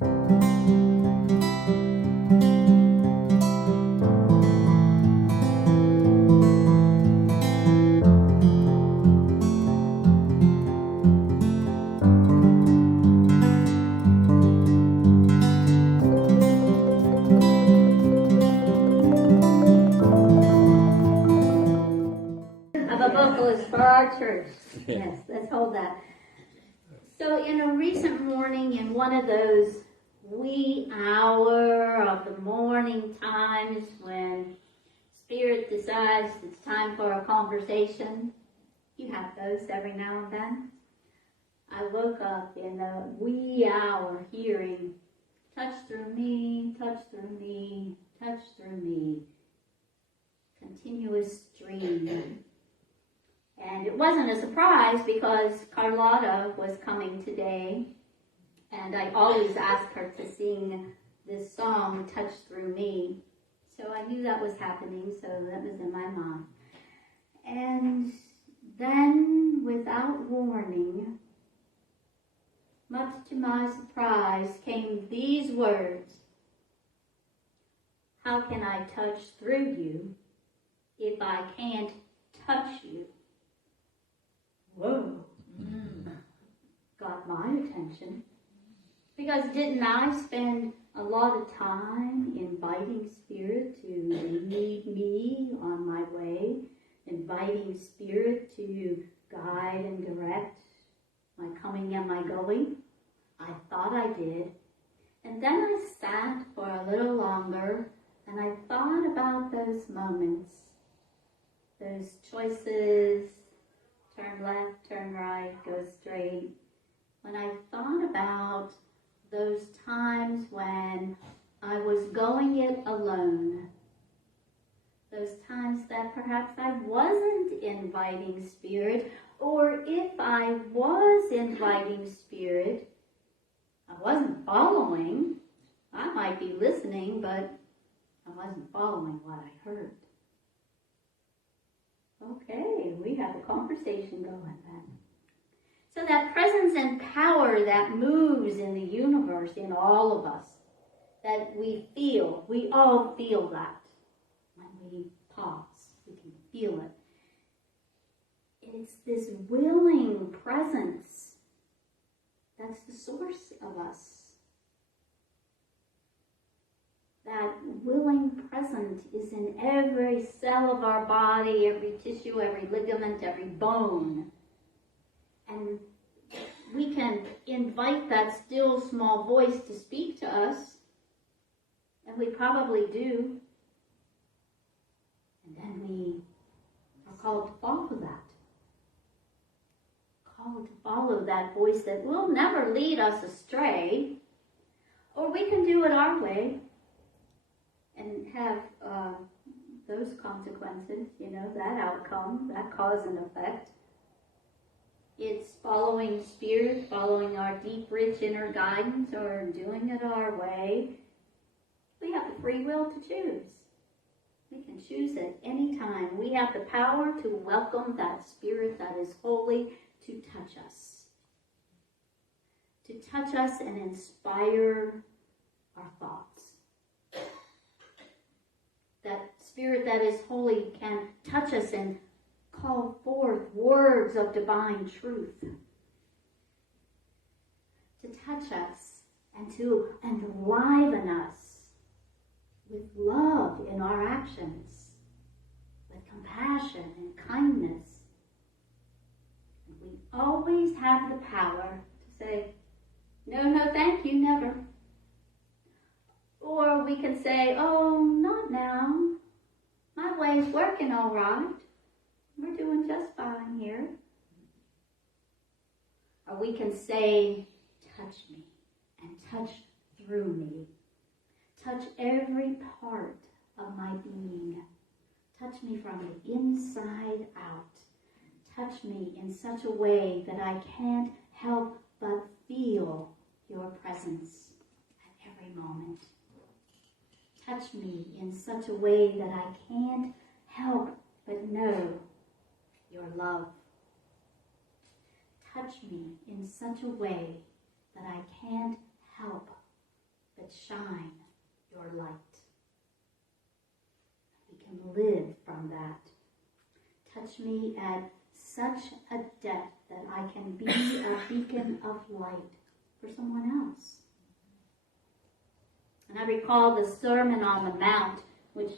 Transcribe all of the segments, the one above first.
Of a vocalist for our church. Yes, let's hold that. So in a recent morning, in one of those wee hour of the morning times when Spirit decides it's time for a conversation, you have those every now and then. I woke up in a wee hour hearing, touch through me, touch through me, touch through me. Continuous stream. And it wasn't a surprise because Carlotta was coming today, and I always ask her to sing this song, Touch Through Me. So I knew that was happening, so that was in my mind. And then, without warning, much to my surprise, came these words: how can I touch through you if I can't touch you? Whoa. Got my attention. Because didn't I spend a lot of time inviting Spirit to lead me on my way, inviting Spirit to guide and direct my coming and my going? I thought I did. And then I sat for a little longer and I thought about those moments, those choices, turn left, turn right, go straight. When I thought about those times when I was going it alone, those times that perhaps I wasn't inviting Spirit, or if I was inviting Spirit, I wasn't following. I might be listening, but I wasn't following what I heard. Okay, we have a conversation going then. So that presence and power that moves in the universe, in all of us, that we feel, we all feel that. When we pause, we can feel it. It's this willing presence that's the source of us. That willing presence is in every cell of our body, every tissue, every ligament, every bone. And we can invite that still small voice to speak to us, and we probably do. And then we are called to follow that. Called to follow that voice that will never lead us astray, or we can do it our way and have those consequences, that outcome, that cause and effect. It's following Spirit, following our deep, rich inner guidance, or doing it our way. We have the free will to choose. We can choose at any time. We have the power to welcome that Spirit that is holy to touch us. To touch us and inspire our thoughts. That Spirit that is holy can touch us and call forth words of divine truth. To touch us and to enliven us with love in our actions, with compassion and kindness. And we always have the power to say, no, thank you, never. Or we can say, oh, not now. My way's working all right. We're doing just fine here. Or we can say, touch me and touch through me. Touch every part of my being. Touch me from the inside out. Touch me in such a way that I can't help but feel your presence at every moment. Touch me in such a way that I can't help but know your love. Touch me in such a way that I can't help that shine your light. We can live from that. Touch me at such a depth that I can be a beacon of light for someone else. And I recall the Sermon on the Mount, which,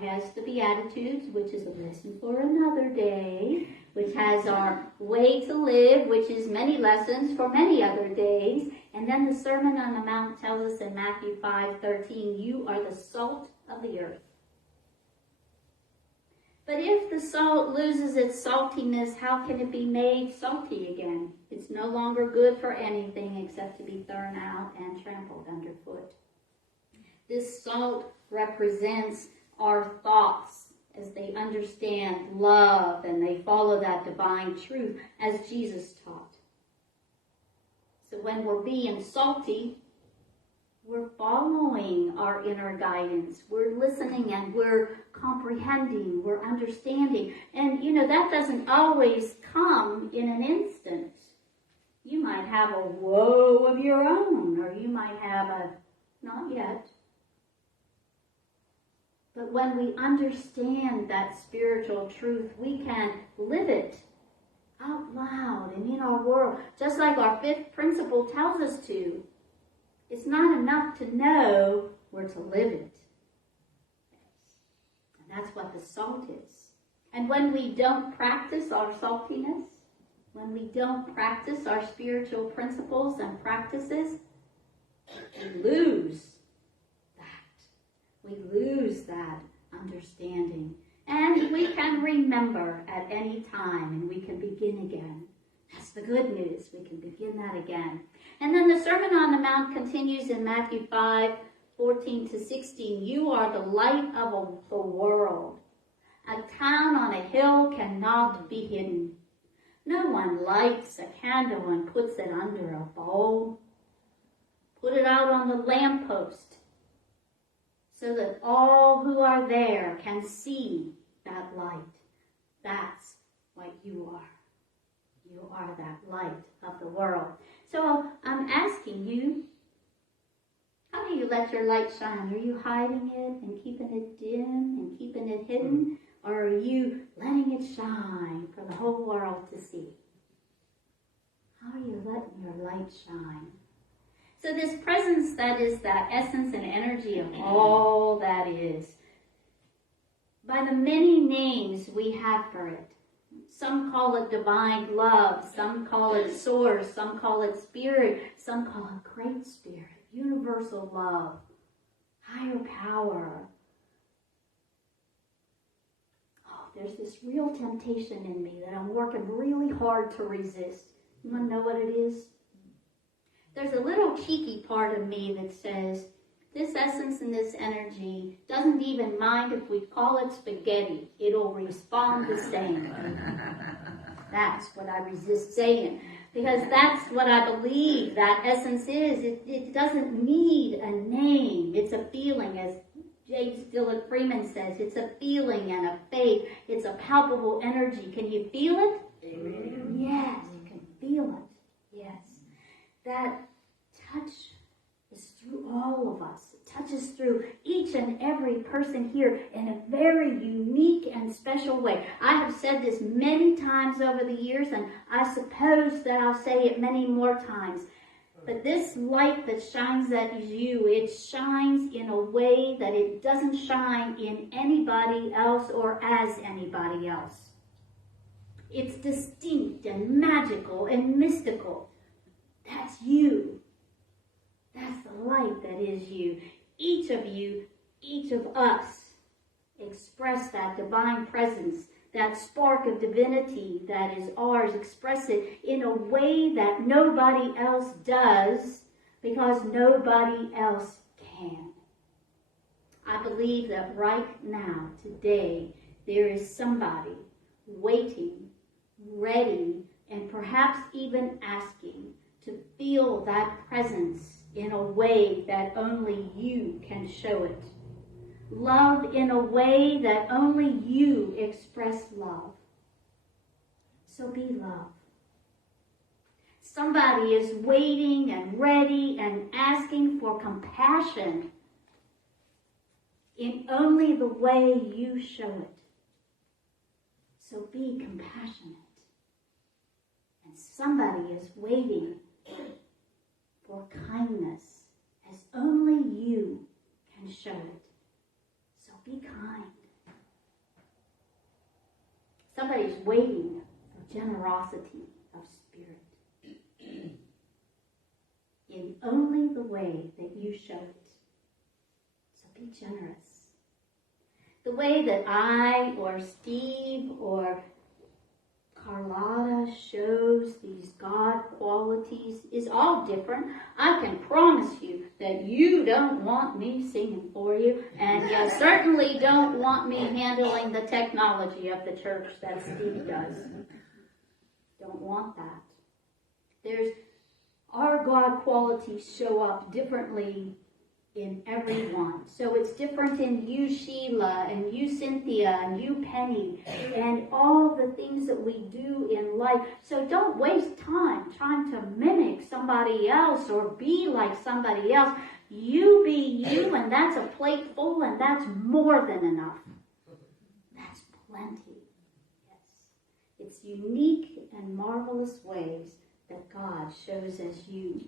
has the Beatitudes, which is a lesson for another day, which has our way to live, which is many lessons for many other days. And then the Sermon on the Mount tells us in Matthew 5:13, you are the salt of the earth. But if the salt loses its saltiness, how can it be made salty again? It's no longer good for anything except to be thrown out and trampled underfoot. This salt represents our thoughts as they understand love and they follow that divine truth as Jesus taught. So when we're being salty, we're following our inner guidance. We're listening and we're comprehending, we're understanding. And that doesn't always come in an instant. You might have a whoa of your own, or you might have a not yet. But when we understand that spiritual truth, we can live it out loud and in our world, just like our fifth principle tells us to. It's not enough to know, we're to live it. And that's what the salt is. And when we don't practice our saltiness, when we don't practice our spiritual principles and practices, we lose that. We lose that understanding. And we can remember at any time, and we can begin again. That's the good news. We can begin that again. And then the Sermon on the Mount continues in Matthew 5:14-16. You are the light of the world. A town on a hill cannot be hidden. No one lights a candle and puts it under a bowl. Put it out on the lamppost so that all who are there can see that light. That's what you are. You are that light of the world. So I'm asking you, how do you let your light shine? Are you hiding it and keeping it dim and keeping it hidden? Or are you letting it shine for the whole world to see? How are you letting your light shine? So this presence that is that essence and energy of all that is, by the many names we have for it. Some call it divine love, some call it source, some call it spirit, some call it great spirit, universal love, higher power. Oh, there's this real temptation in me that I'm working really hard to resist. You want to know what it is? There's a little cheeky part of me that says, this essence and this energy doesn't even mind if we call it spaghetti. It'll respond the same. That's what I resist saying. Because that's what I believe that essence is. It doesn't need a name. It's a feeling, as James Dillard Freeman says. It's a feeling and a faith. It's a palpable energy. Can you feel it? Amen. Yes, you can feel it. Yes. That touch is through all of us. It touches through each and every person here in a very unique and special way. I have said this many times over the years, and I suppose that I'll say it many more times. But this light that shines at you, it shines in a way that it doesn't shine in anybody else or as anybody else. It's distinct and magical and mystical. That's you. That's the light that is you. Each of you, each of us, express that divine presence, that spark of divinity that is ours. Express it in a way that nobody else does, because nobody else can. I believe that right now, today, there is somebody waiting, ready, and perhaps even asking to feel that presence in a way that only you can show it. Love in a way that only you express love. So be love. Somebody is waiting and ready and asking for compassion in only the way you show it. So be compassionate. And somebody is waiting for kindness as only you can show it. So be kind. Somebody's waiting for generosity of spirit in only the way that you show it. So be generous. The way that I or Steve or Carlotta shows these God qualities is all different. I can promise you that you don't want me singing for you, and you certainly don't want me handling the technology of the church that Steve does. Don't want that. Our God qualities show up differently in everyone. So it's different in you, Sheila, and you, Cynthia, and you, Penny, and all the things that we do in life. So don't waste time trying to mimic somebody else or be like somebody else. You be you, and that's a plate full, and that's more than enough. That's plenty. Yes. It's unique and marvelous ways that God shows us you.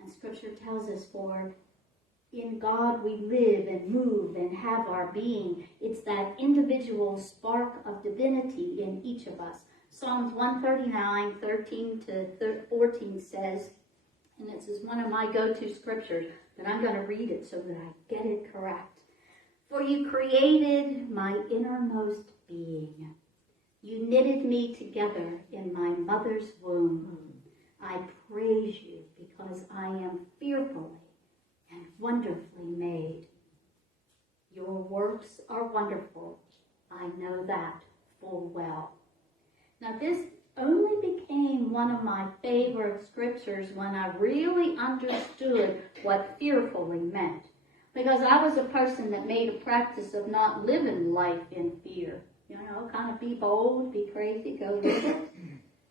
And Scripture tells us, for in God we live and move and have our being. It's that individual spark of divinity in each of us. Psalms 139, 13 to 14 says, and this is one of my go-to scriptures, but I'm going to read it so that I get it correct. For you created my innermost being. You knitted me together in my mother's womb. I praise you because I am fearfully and wonderfully made. Your works are wonderful. I know that full well. Now this only became one of my favorite scriptures when I really understood what fearfully meant. Because I was a person that made a practice of not living life in fear. You know, kind of be bold, be crazy, go with it.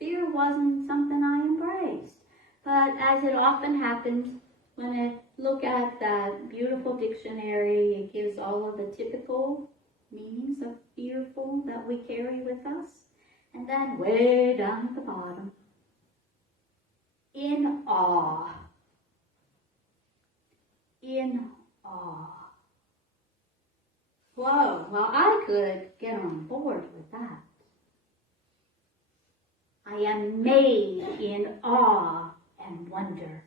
Fear wasn't something I embraced. But as it often happens, when I look at that beautiful dictionary, it gives all of the typical meanings of fearful that we carry with us. And then way down at the bottom, in awe. In awe. Whoa, well, I could get on board with that. I am made in awe and wonder.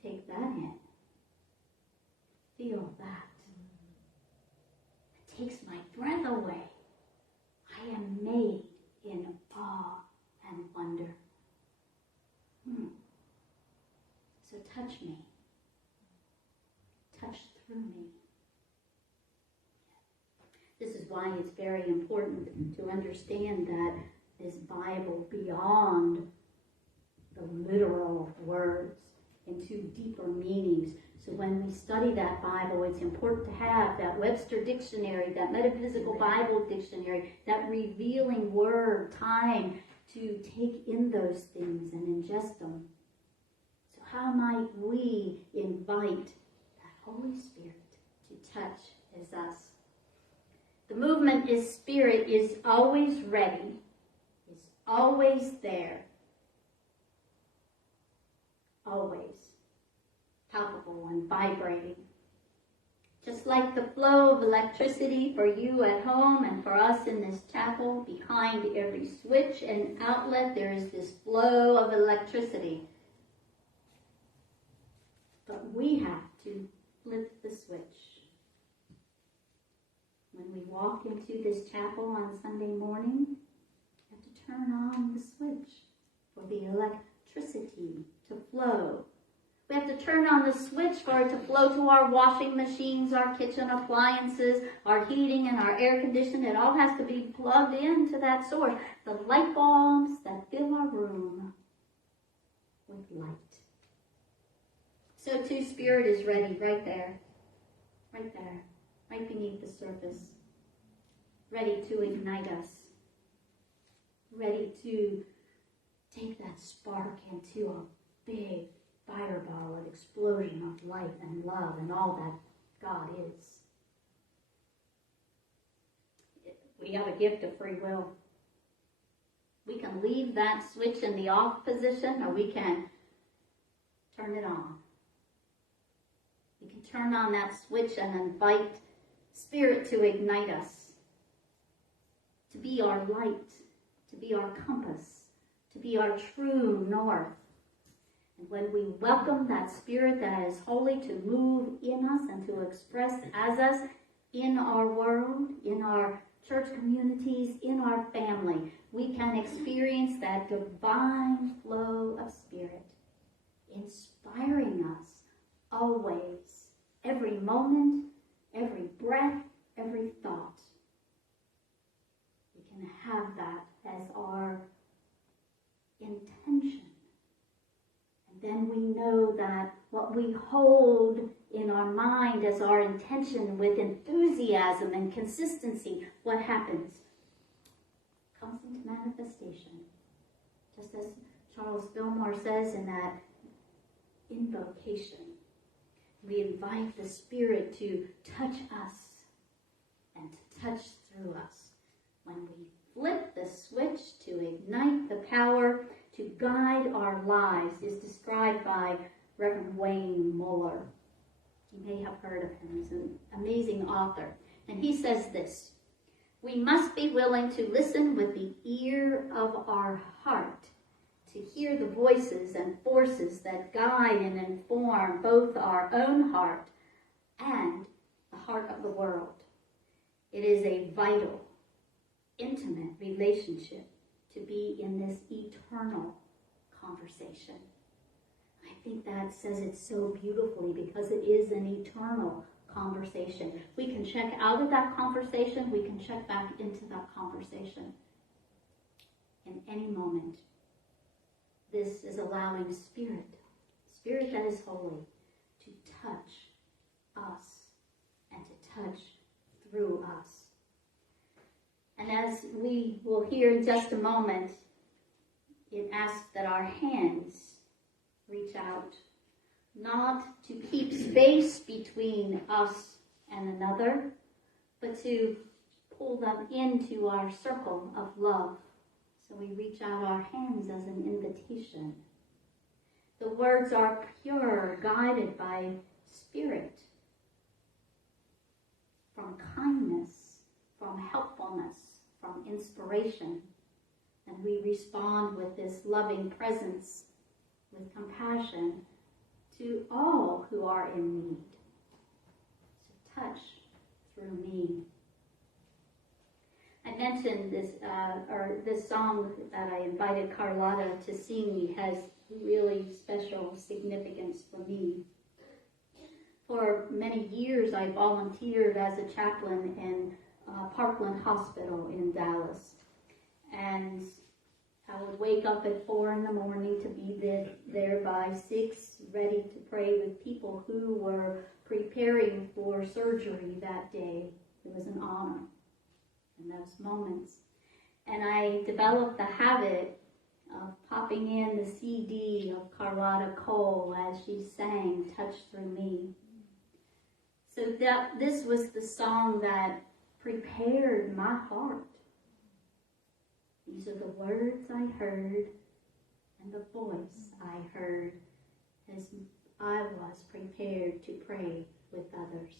Take that in. Feel that. It takes my breath away. I am made in awe and wonder. So touch me. Touch through me. This is why it's very important to understand that this Bible, beyond the literal words, into deeper meanings. So when we study that Bible, it's important to have that Webster Dictionary, that Metaphysical Bible Dictionary, that revealing word, time to take in those things and ingest them. So how might we invite that Holy Spirit to touch as us? The movement is spirit is always ready, is always there, always palpable and vibrating. Just like the flow of electricity for you at home and for us in this chapel, behind every switch and outlet there is this flow of electricity. But we have to flip the switch. When we walk into this chapel on Sunday morning, we have to turn on the switch for the electricity to flow. We have to turn on the switch for it to flow to our washing machines, our kitchen appliances, our heating and our air conditioning. It all has to be plugged into that source. The light bulbs that fill our room with light. So too, Spirit is ready right there, right beneath the surface, ready to ignite us. ready to take that spark into a big fireball, an explosion of light and love and all that God is. We have a gift of free will. We can leave that switch in the off position, or we can turn it on. We can turn on that switch and invite Spirit to ignite us, to be our light, to be our compass, to be our true north. And when we welcome that Spirit that is holy to move in us and to express as us in our world, in our church communities, in our family, we can experience that divine flow of Spirit, inspiring us always, every moment, every breath, every thought. We can have that as our intention. And then we know that what we hold in our mind as our intention with enthusiasm and consistency, what happens? Comes into manifestation. Just as Charles Fillmore says in that invocation, we invite the Spirit to touch us and to touch through us. When we flip the switch to ignite the power to guide our lives is described by Reverend Wayne Muller. You may have heard of him. He's an amazing author. And he says this: we must be willing to listen with the ear of our heart, to hear the voices and forces that guide and inform both our own heart and the heart of the world. It is a vital, intimate relationship to be in this eternal conversation. I think that says it so beautifully because it is an eternal conversation. We can check out of that conversation. We can check back into that conversation in any moment. This is allowing Spirit that is holy, to touch us and to touch through us. And as we will hear in just a moment, it asks that our hands reach out, not to keep space between us and another, but to pull them into our circle of love. So we reach out our hands as an invitation. The words are pure, guided by Spirit, from kindness, from helpfulness, from inspiration. And we respond with this loving presence, with compassion to all who are in need. So touch through me. I mentioned this song that I invited Carlotta to sing has really special significance for me. For many years, I volunteered as a chaplain in Parkland Hospital in Dallas. And I would wake up at 4 in the morning to be there by 6, ready to pray with people who were preparing for surgery that day. It was an honor in those moments. And I developed the habit of popping in the CD of Carlotta Cole as she sang Touch Through Me. So this was the song that prepared my heart. These are the words I heard and the voice I heard as I was prepared to pray with others.